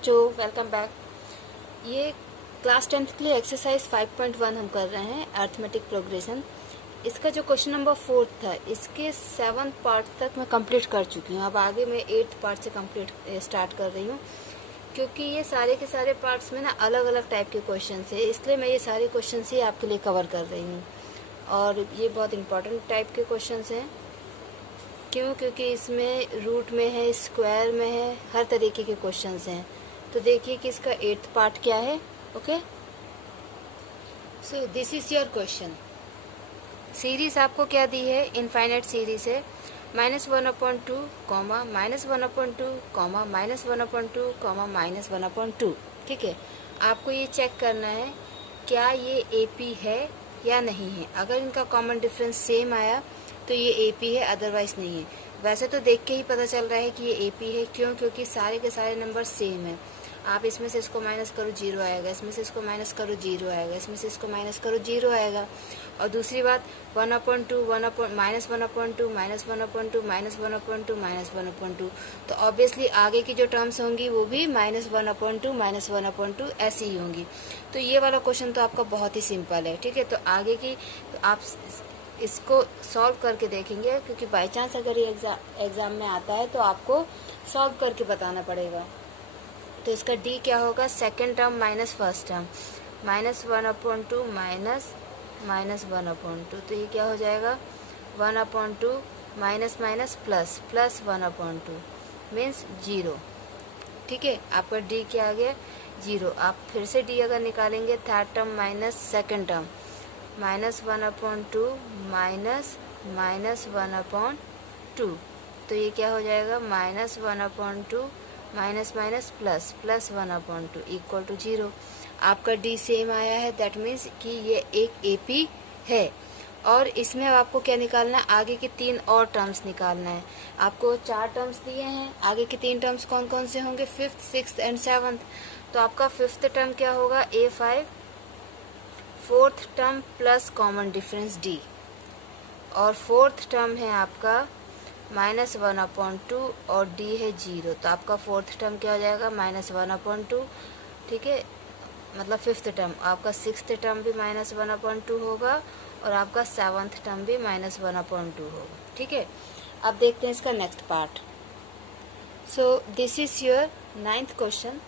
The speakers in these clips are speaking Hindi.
बच्चों, वेलकम बैक। ये क्लास 10th के लिए एक्सरसाइज 5.1 हम कर रहे हैं, अर्थमेटिक प्रोग्रेशन। इसका जो क्वेश्चन नंबर 4 था, इसके 7 पार्ट तक मैं कंप्लीट कर चुकी हूँ। अब आगे मैं 8th पार्ट से कंप्लीट स्टार्ट कर रही हूँ, क्योंकि ये सारे के सारे पार्ट्स में ना अलग अलग टाइप के क्वेश्चन है, इसलिए मैं ये सारे क्वेश्चन ही आपके लिए कवर कर रही हूँ। और ये बहुत इंपॉर्टेंट टाइप के क्वेश्चन हैं। क्यों? क्योंकि इसमें रूट में है, स्क्वायर में है, हर तरीके के क्वेश्चंस हैं। तो देखिए कि इसका 8th पार्ट क्या है। Okay, so this is your question. Series आपको क्या दी है? इनफाइनाइट सीरीज है, -1/2, -1/2, -1/2, -1/2। ठीक है, आपको ये चेक करना है क्या ये AP है या नहीं है। अगर इनका कॉमन डिफरेंस सेम आया तो ये AP है, अदरवाइज नहीं है। वैसे तो देख के ही पता चल रहा है कि ये AP है। क्यों? क्योंकि सारे के सारे नंबर सेम है। आप इसमें से इसको माइनस करो 0 आएगा, इसमें से इसको माइनस करो 0 आएगा, इसमें से इसको माइनस करो 0 आएगा। और दूसरी बात, 1/2, -1/2, -1/2, -1/2, -1/2, तो ऑब्वियसली आगे की जो टर्म्स होंगी वो भी -1/2, -1/2 ऐसी ही होंगी। तो ये वाला क्वेश्चन तो आपका बहुत ही सिंपल है। ठीक है, तो आगे की आप इसको सॉल्व करके देखेंगे, क्योंकि बाई चांस अगर ये एग्जाम में आता है तो आपको सॉल्व करके बताना पड़ेगा। तो इसका D क्या होगा? Second term minus first term, -1/2 -1/2, तो ये क्या हो जाएगा? 1/2 माइनस माइनस प्लस, +1/2 मीन्स 0। ठीक है, आपका D क्या आ गया? 0। आप फिर से D अगर निकालेंगे, third term minus second term, -1/2 -1/2, तो ये क्या हो जाएगा? -1/2 minus minus plus, +1/2 equal to 0। आपका D सेम आया है, दैट मीन्स कि ये एक AP है। और इसमें अब आपको क्या निकालना है? आगे के 3 और टर्म्स निकालना है। आपको 4 टर्म्स दिए हैं, आगे के 3 टर्म्स कौन कौन से होंगे? 5th, 6th and 7th। तो आपका 5th टर्म क्या होगा? A5, 4th term plus common difference D, और 4th टर्म है आपका -1/2 और D है 0। तो आपका 4th टर्म क्या हो जाएगा? -1/2। ठीक है, मतलब 5th टर्म। आपका 6th टर्म भी -1/2 होगा, और आपका 7th टर्म भी -1/2 होगा। ठीक है, अब देखते हैं इसका next part. So this is your 9th question.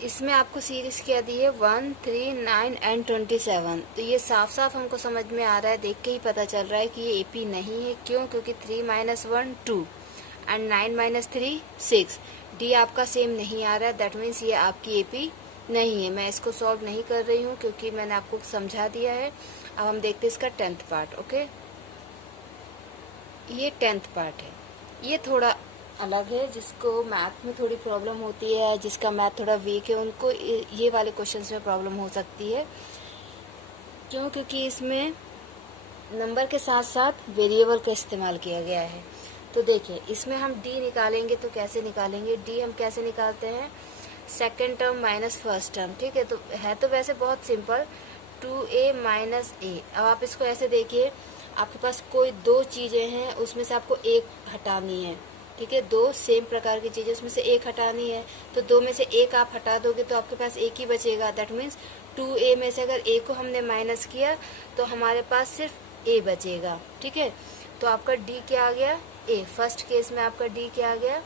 इसमें आपको सीरीज क्या दी है? 1, 3, 9 एंड 27। तो ये साफ साफ हमको समझ में आ रहा है, देख के ही पता चल रहा है कि ये AP नहीं है। क्यों? क्योंकि 3 - 1 2 एंड 9 - 3 6। D आपका सेम नहीं आ रहा है, दैट मीन्स ये आपकी AP नहीं है। मैं इसको सॉल्व नहीं कर रही हूँ, क्योंकि मैंने आपको समझा दिया है। अब हम देखते हैं इसका 10th पार्ट। ओके, ये 10th पार्ट है। ये थोड़ा अलग है, जिसको मैथ में थोड़ी प्रॉब्लम होती है, जिसका मैथ थोड़ा वीक है, उनको ये वाले क्वेश्चंस में प्रॉब्लम हो सकती है। क्यों? क्योंकि इसमें नंबर के साथ साथ वेरिएबल का इस्तेमाल किया गया है। तो देखिए, इसमें हम D निकालेंगे तो कैसे निकालेंगे? D हम कैसे निकालते हैं? Second term minus first term. ठीक है, तो है तो वैसे बहुत सिंपल, 2A माइनस A। अब आप इसको ऐसे देखिए, आपके पास कोई 2 चीज़ें हैं, उसमें से आपको एक हटानी है। ठीक है, 2 सेम प्रकार की चीज़ें, उसमें से एक हटानी है। तो 2 में से एक आप हटा दोगे तो आपके पास एक ही बचेगा। दैट मीन्स 2A में से अगर A को हमने माइनस किया तो हमारे पास सिर्फ A बचेगा। ठीक है, तो आपका D क्या आ गया? A। फर्स्ट केस में आपका D क्या आ गया?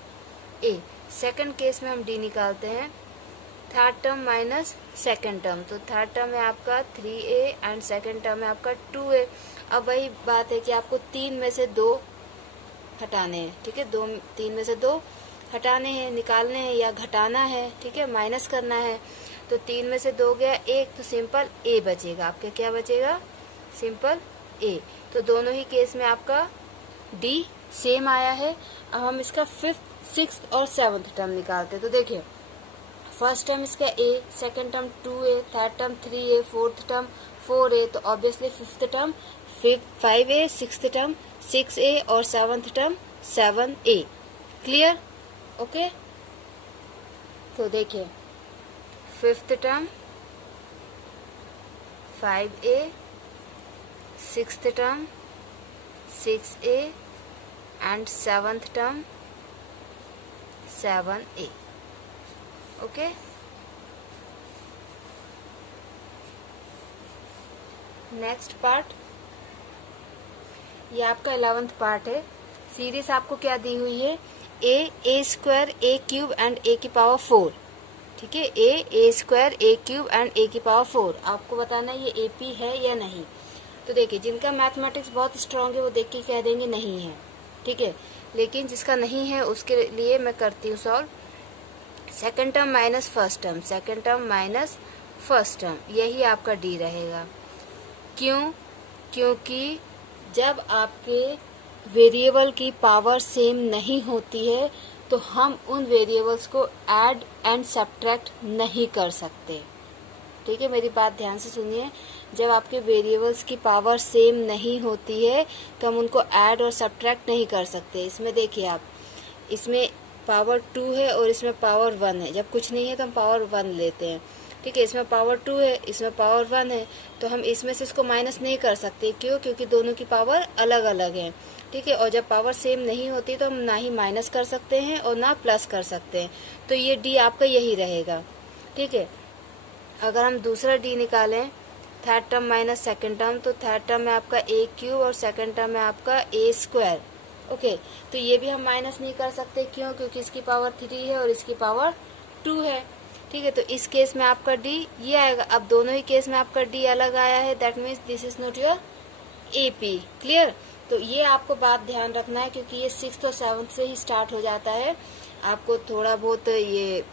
A। सेकंड केस में हम D निकालते हैं, third term minus second term. तो थर्ड टर्म है आपका 3A एंड सेकंड टर्म है आपका 2A। अब वही बात है कि आपको 3 में से 2 हटाने हैं। ठीक है, 3 में से 2 हटाने हैं, निकालने हैं या घटाना है। ठीक है, माइनस करना है। तो 3 में से 2 गया 1, तो सिंपल A बचेगा। आपके क्या बचेगा? Simple A। तो दोनों ही केस में आपका D सेम आया है। अब हम इसका 5th, 6th और 7th टर्म निकालते हैं। तो देखिए, फर्स्ट टर्म इसका A, second term 2A, third term 3A, fourth term 4A, तो obviously 5th term 5A, 6th term 6A और 7th term 7A। Clear? Okay, तो देखिए, 5th term 5A, 6th term 6A and 7th term 7A। Okay. Next part, ये आपका 11th पार्ट है। सीरीज आपको क्या दी हुई है, ए स्क्वायर ए क्यूब एंड ए की पावर 4, ठीक है। ए स्क्वायर ए क्यूब एंड ए की पावर 4, आपको बताना है ये एपी है या नहीं। तो देखिए, जिनका मैथमेटिक्स बहुत स्ट्रांग है वो देख के कह देंगे नहीं है, ठीक है। लेकिन जिसका नहीं है उसके लिए मैं करती हूँ solve. Second term minus first term, second term minus first term, यही आपका डी रहेगा। क्यों? क्योंकि जब आपके वेरिएबल की पावर सेम नहीं होती है तो हम उन वेरिएबल्स को ऐड एंड सब्ट्रैक्ट नहीं कर सकते, ठीक है। मेरी बात ध्यान से सुनिए, जब आपके वेरिएबल्स की पावर सेम नहीं होती है तो हम उनको ऐड और सब्ट्रैक्ट नहीं कर सकते। इसमें देखिए आप, इसमें पावर 2 है और इसमें पावर 1 है। जब कुछ नहीं है तो हम पावर 1 लेते हैं, ठीक है। इसमें पावर 2 है, इसमें पावर 1 है, तो हम इसमें से इसको माइनस नहीं कर सकते। क्यों? क्योंकि दोनों की पावर अलग अलग है, ठीक है। और जब पावर सेम नहीं होती तो हम ना ही माइनस कर सकते हैं और ना प्लस कर सकते हैं। तो ये डी आपका यही रहेगा, ठीक है। अगर हम दूसरा डी निकालें, third term minus second term, तो थर्ड टर्म में आपका ए क्यूब और सेकेंड टर्म में आपका ए स्क्वायर, ओके। तो ये भी हम माइनस नहीं कर सकते। क्यों? क्योंकि इसकी पावर 3 है और इसकी पावर 2 है, ठीक है। तो इस केस में आपका डी ये आएगा। अब दोनों ही केस में आपका डी अलग आया है, that means this is not your AP. Clear? तो ये आपको बात ध्यान रखना है, क्योंकि ये 6th और 7th से ही स्टार्ट हो जाता है। आपको थोड़ा बहुत ये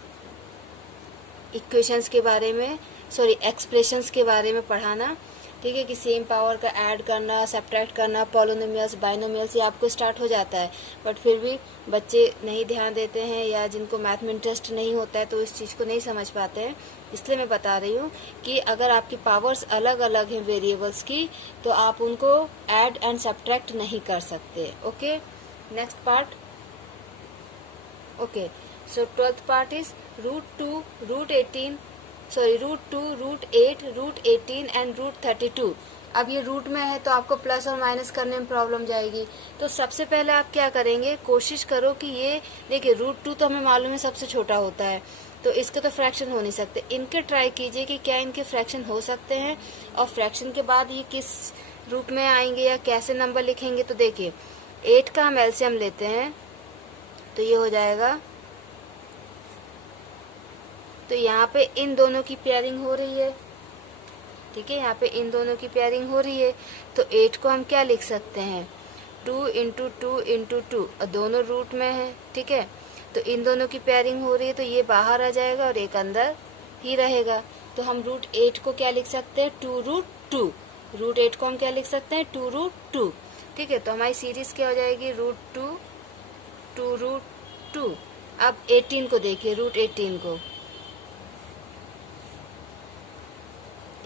इक्वेशंस के बारे में, सॉरी एक्सप्रेशंस के बारे में पढ़ाना, ठीक है, कि सेम पावर का ऐड करना, सब्ट्रैक्ट करना, पॉलिनोमियल्स, बाइनोमियल्स, ये आपको स्टार्ट हो जाता है। बट फिर भी बच्चे नहीं ध्यान देते हैं या जिनको मैथ में इंटरेस्ट नहीं होता है तो इस चीज़ को नहीं समझ पाते हैं। इसलिए मैं बता रही हूँ कि अगर आपकी पावर्स अलग अलग हैं वेरिएबल्स की तो आप उनको ऐड एंड सब्ट्रैक्ट नहीं कर सकते, okay. Next part, okay. So 12th part is √2, √18, sorry √2, √8, √18 and √32। अब ये रूट में है तो आपको प्लस और माइनस करने में प्रॉब्लम जाएगी। तो सबसे पहले आप क्या करेंगे, कोशिश करो कि ये देखिए √2 तो हमें मालूम है सबसे छोटा होता है, तो इसके तो फ्रैक्शन हो नहीं सकते। इनके ट्राई कीजिए कि क्या इनके फ्रैक्शन हो सकते हैं, और फ्रैक्शन के बाद ये किस रूप में आएंगे या कैसे नंबर लिखेंगे। तो देखिए 8 का हम एलसीएम लेते हैं तो ये हो जाएगा, तो यहाँ पे इन दोनों की पेयरिंग हो रही है, ठीक है। यहाँ पे इन दोनों की पेयरिंग हो रही है, तो 8 को हम क्या लिख सकते हैं, 2 इंटू 2 इंटू 2, और दोनों रूट में है, ठीक है। तो इन दोनों की पेयरिंग हो रही है तो ये बाहर आ जाएगा और एक अंदर ही रहेगा। तो हम √8 को क्या लिख सकते हैं, 2√2। √8 को हम क्या लिख सकते हैं, 2√2, ठीक है। तो हमारी सीरीज क्या हो जाएगी, √2, 2√2। अब 18 को देखिए, √18 को,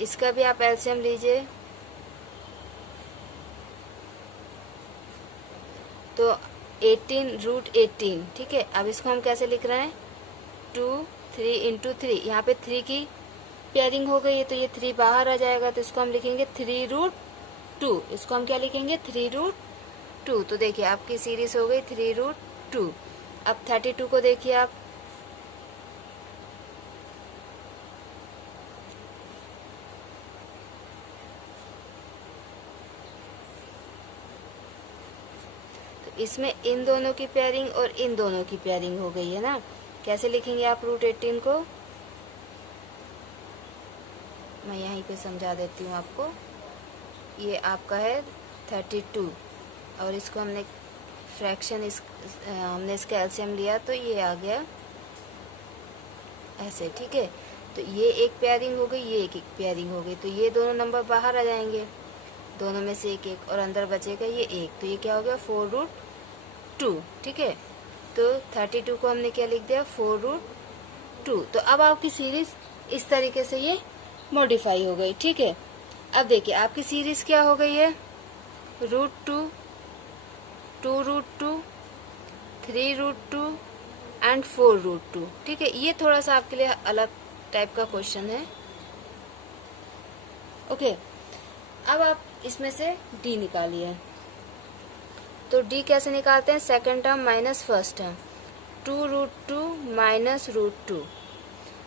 इसका भी आप एलसीएम लीजिए तो 18 √18, ठीक है। अब इसको हम कैसे लिख रहे हैं, 2 3 इंटू 3, यहाँ पे 3 की पेयरिंग हो गई है तो ये 3 बाहर आ जाएगा, तो इसको हम लिखेंगे 3√2। इसको हम क्या लिखेंगे, 3√2। तो देखिए आपकी सीरीज हो गई 3√2। अब 32 को देखिए आप, इसमें इन दोनों की पेयरिंग और इन दोनों की पेयरिंग हो गई है ना। कैसे लिखेंगे आप √18 को, मैं यहीं पे समझा देती हूँ आपको। ये आपका है 32 और इसको हमने फ्रैक्शन, हमने इसका एलसीएम लिया तो ये आ गया ऐसे, ठीक है। तो ये एक पेयरिंग हो गई, ये एक पेयरिंग हो गई, तो ये दोनों नंबर बाहर आ जाएंगे, दोनों में से एक एक, और अंदर बचेगा ये एक, तो ये क्या हो गया 4√2, ठीक है। तो 32 को हमने क्या लिख दिया, 4√2। तो अब आपकी सीरीज इस तरीके से ये मॉडिफाई हो गई, ठीक है। अब देखिए आपकी सीरीज क्या हो गई है, √2, 2√2, 3√2 एंड 4√2, ठीक है। ये थोड़ा सा आपके लिए अलग टाइप का क्वेश्चन है, ओके। अब आप इसमें से डी निकालिए। तो डी कैसे निकालते हैं, second term minus first term, 2√2 minus √2,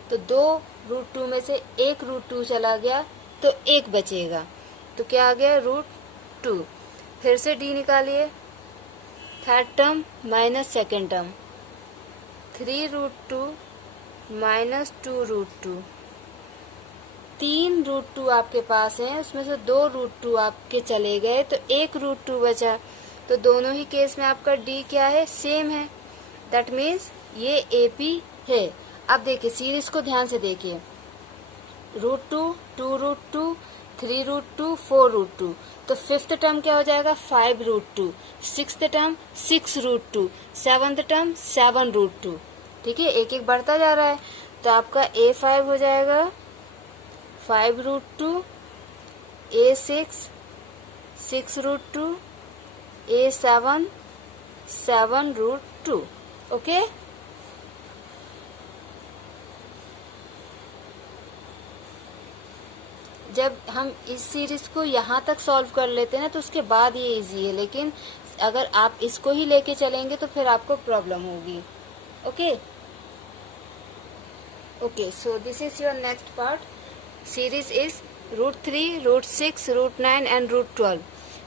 तो 2√2 में से एक √2 चला गया तो एक बचेगा, तो क्या आ गया √2। फिर से d निकालिए, third term minus second term, 3√2 minus 2√2, 3√2 आपके पास हैं, उसमें से 2√2 आपके चले गए तो एक √2 बचा। तो दोनों ही केस में आपका d क्या है, सेम है, दैट मीन्स ये AP है। अब देखिए सीरीज को ध्यान से देखिए, √2, 2√2, 3√2, 4√2, तो फिफ्थ टर्म क्या हो जाएगा 5√2, सिक्स्थ टर्म 6√2, सेवंथ टर्म 7√2। ठीक है, एक एक बढ़ता जा रहा है, तो आपका A5 हो जाएगा 5√2, A6 6√2, A7 7√2। ओके, जब हम इस सीरीज को यहाँ तक सॉल्व कर लेते हैं ना तो उसके बाद ये इजी है, लेकिन अगर आप इसको ही लेके चलेंगे तो फिर आपको प्रॉब्लम होगी। Okay okay, so this is your next part. Series is √3, √6, √9 and √12।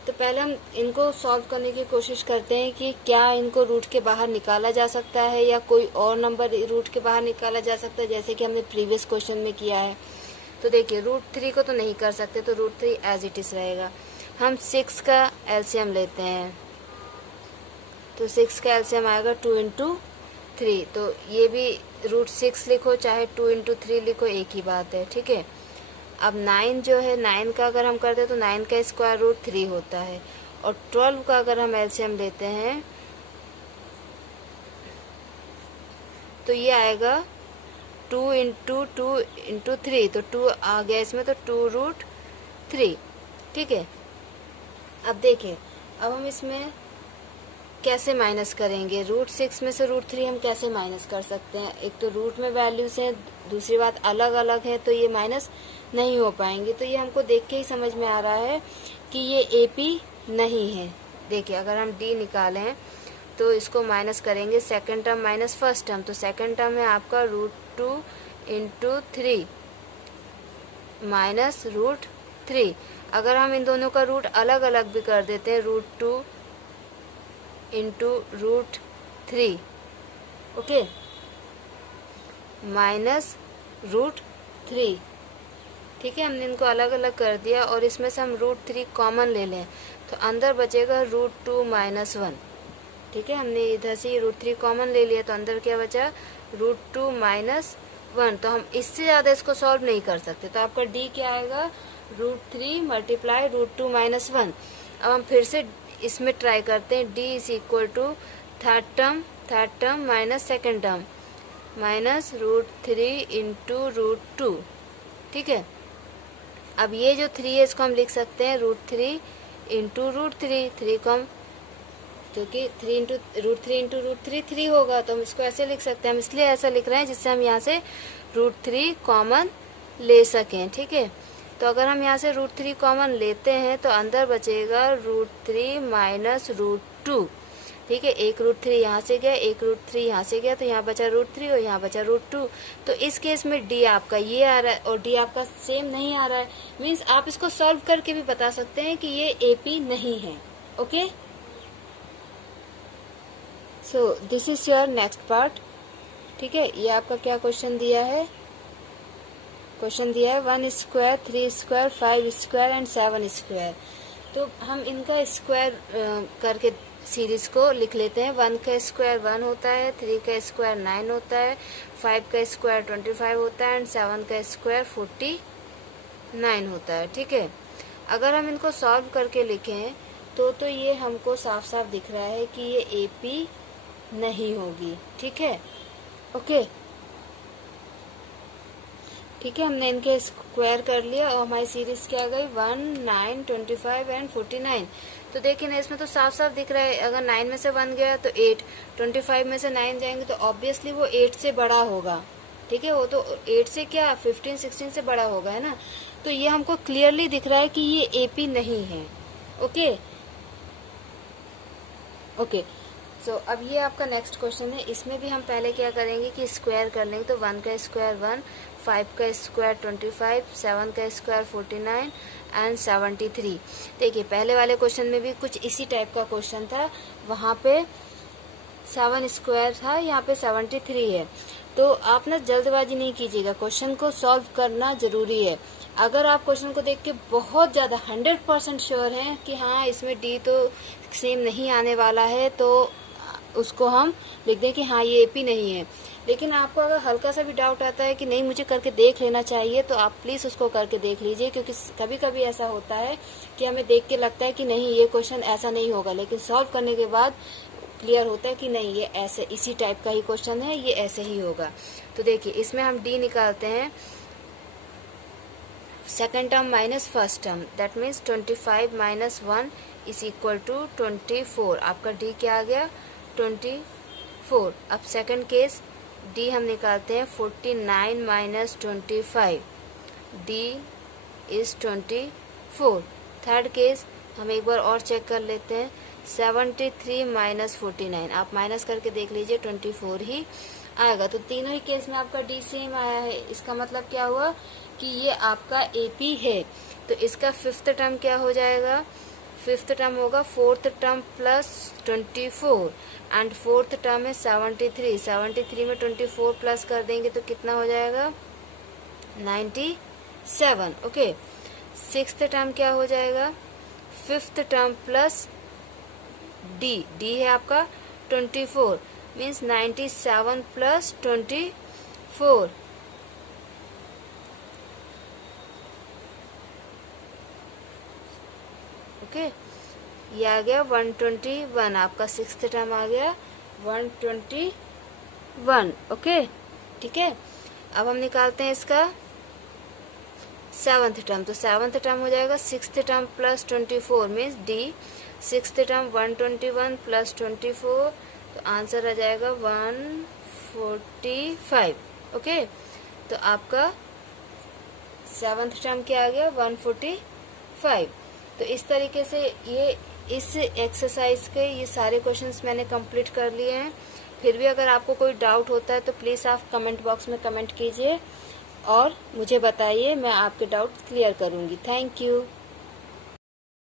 तो पहले हम इनको सॉल्व करने की कोशिश करते हैं कि क्या इनको रूट के बाहर निकाला जा सकता है या कोई और नंबर रूट के बाहर निकाला जा सकता है, जैसे कि हमने प्रीवियस क्वेश्चन में किया है। तो देखिए √3 को तो नहीं कर सकते, तो √3 एज इट इज रहेगा। हम 6 का एलसीएम लेते हैं, तो 6 का एलसीएम आएगा 2 × 3, तो ये भी √6 लिखो चाहे 2 × 3 लिखो, एक ही बात है। ठीक है, अब 9 जो है, 9 का अगर हम करते हैं तो 9 का स्क्वायर रूट 3 होता है, और 12 का अगर हम एलसीएम लेते हैं तो ये आएगा 2 × 2 × 3, तो 2 आ गया इसमें, तो 2√3। ठीक है, अब देखिए अब हम इसमें कैसे माइनस करेंगे, √6 में से √3 हम कैसे माइनस कर सकते हैं। एक तो रूट में वैल्यूज हैं, दूसरी बात अलग अलग है, तो ये माइनस नहीं हो पाएंगे। तो ये हमको देख के ही समझ में आ रहा है कि ये AP नहीं है। देखिए अगर हम D निकालें तो इसको माइनस करेंगे, second term minus first term, तो सेकेंड टर्म है आपका √2 × 3 माइनस √3। अगर हम इन दोनों का रूट अलग अलग भी कर देते हैं, √2 × √3, ओके, माइनस √3। ठीक है, हमने इनको अलग अलग कर दिया, और इसमें से हम √3 कॉमन ले लें तो अंदर बचेगा √2 - 1। ठीक है, हमने इधर से √3 कॉमन ले लिया, तो अंदर क्या बचा √2 - 1। तो हम इससे ज़्यादा इसको सॉल्व नहीं कर सकते, तो आपका D क्या आएगा √3 × √2 - 1। अब हम फिर से इसमें ट्राई करते हैं, D = third term minus second term minus √3 × √2। ठीक है, अब ये जो 3 है इसको हम लिख सकते हैं √3 × √3, 3 को हम, क्योंकि 3 × √3 3 होगा, तो हम इसको ऐसे लिख सकते हैं। हम इसलिए ऐसा लिख रहे हैं जिससे हम यहाँ से √3 कॉमन ले सकें। ठीक है, तो अगर हम यहाँ से √3 कॉमन लेते हैं तो अंदर बचेगा √3 - √2। ठीक है, एक √3 यहाँ से गया, एक √3 यहाँ से गया, तो यहाँ बचा √3 और यहाँ बचा √2। तो इस केस में D आपका ये आ रहा है और D आपका सेम नहीं आ रहा है, मीन्स आप इसको सॉल्व करके भी बता सकते हैं कि ये AP नहीं है। Okay, so this is your next part. ठीक है, ये आपका क्या क्वेश्चन दिया है, क्वेश्चन दिया है 1 square, 3 square, 5 square and 7 square. तो हम इनका स्क्वायर करके सीरीज को लिख लेते हैं। 1 का स्क्वायर 1 होता है, 3 का स्क्वायर 9 होता है, 5 का स्क्वायर 25 होता है एंड 7 का स्क्वायर 49 होता है। ठीक है, अगर हम इनको सॉल्व करके लिखें तो ये हमको साफ साफ दिख रहा है कि ये AP नहीं होगी। ठीक है, ओके, ठीक है, हमने इनके स्क्वायर कर लिया और हमारी सीरीज क्या आ गई 1, 9, 25 एंड 49। तो देखिए ना, इसमें तो साफ साफ दिख रहा है, अगर 9 में से 1 गया तो 8, 25 में से 9 जाएंगे तो ऑब्वियसली वो 8 से बड़ा होगा। ठीक है, वो तो 8 से क्या 15, 16 से बड़ा होगा, है ना। तो ये हमको क्लियरली दिख रहा है कि ये AP नहीं है। ओके ओके, अब ये आपका नेक्स्ट क्वेश्चन है। इसमें भी हम पहले क्या करेंगे कि स्क्वायर कर लेंगे। तो 1 का स्क्वायर 1, 5 का स्क्वायर 25, 7 का स्क्वायर 49 एंड 73। देखिए पहले वाले क्वेश्चन में भी कुछ इसी टाइप का क्वेश्चन था, वहाँ पे 7 स्क्वायर था, यहाँ पे 73 है। तो आप ना जल्दबाजी नहीं कीजिएगा, क्वेश्चन को सॉल्व करना जरूरी है। अगर आप क्वेश्चन को देख के बहुत ज़्यादा 100% श्योर हैं कि हाँ इसमें डी तो सेम नहीं आने वाला है, तो उसको हम लिख दें कि हाँ ये एपी नहीं है। लेकिन आपको अगर हल्का सा भी डाउट आता है कि नहीं मुझे करके देख लेना चाहिए, तो आप प्लीज़ उसको करके देख लीजिए, क्योंकि कभी कभी ऐसा होता है कि हमें देख के लगता है कि नहीं ये क्वेश्चन ऐसा नहीं होगा, लेकिन सॉल्व करने के बाद क्लियर होता है कि नहीं ये ऐसे इसी टाइप का ही क्वेश्चन है, ये ऐसे ही होगा। तो देखिए इसमें हम डी निकालते हैं, second term minus first term, that means 25 minus 1 is equal to 24। आपका डी क्या आ गया 24। अब सेकंड केस डी हम निकालते हैं 49 minus 25, D is 24। Third case हम एक बार और चेक कर लेते हैं, 73 माइनस 49, आप माइनस करके देख लीजिए 24 ही आएगा। तो तीनों ही केस में आपका डी सेम आया है। इसका मतलब क्या हुआ कि ये आपका एपी है। तो इसका फिफ्थ टर्म क्या हो जाएगा, फिफ्थ टर्म होगा fourth term plus 24 and fourth term है 73। 73 में 24 प्लस कर देंगे तो कितना हो जाएगा 97। ओके, सिक्स्थ टर्म क्या हो जाएगा, fifth term plus D, D है आपका 24 मीन्स 97 प्लस 24। ओके, ये आ गया 121, आपका सिक्स्थ टर्म आ गया 121। ओके ठीक है, अब हम निकालते हैं इसका सेवंथ टर्म। तो सेवंथ टर्म हो जाएगा sixth term plus 24 means D, sixth term 121 plus 24, तो आंसर आ जाएगा 145। ओके, तो आपका सेवंथ टर्म क्या आ गया 145। तो इस तरीके से ये इस एक्सरसाइज के ये सारे क्वेश्चंस मैंने कंप्लीट कर लिए हैं। फिर भी अगर आपको कोई डाउट होता है तो प्लीज़ आप कमेंट बॉक्स में कमेंट कीजिए और मुझे बताइए, मैं आपके डाउट क्लियर करूँगी। Thank you.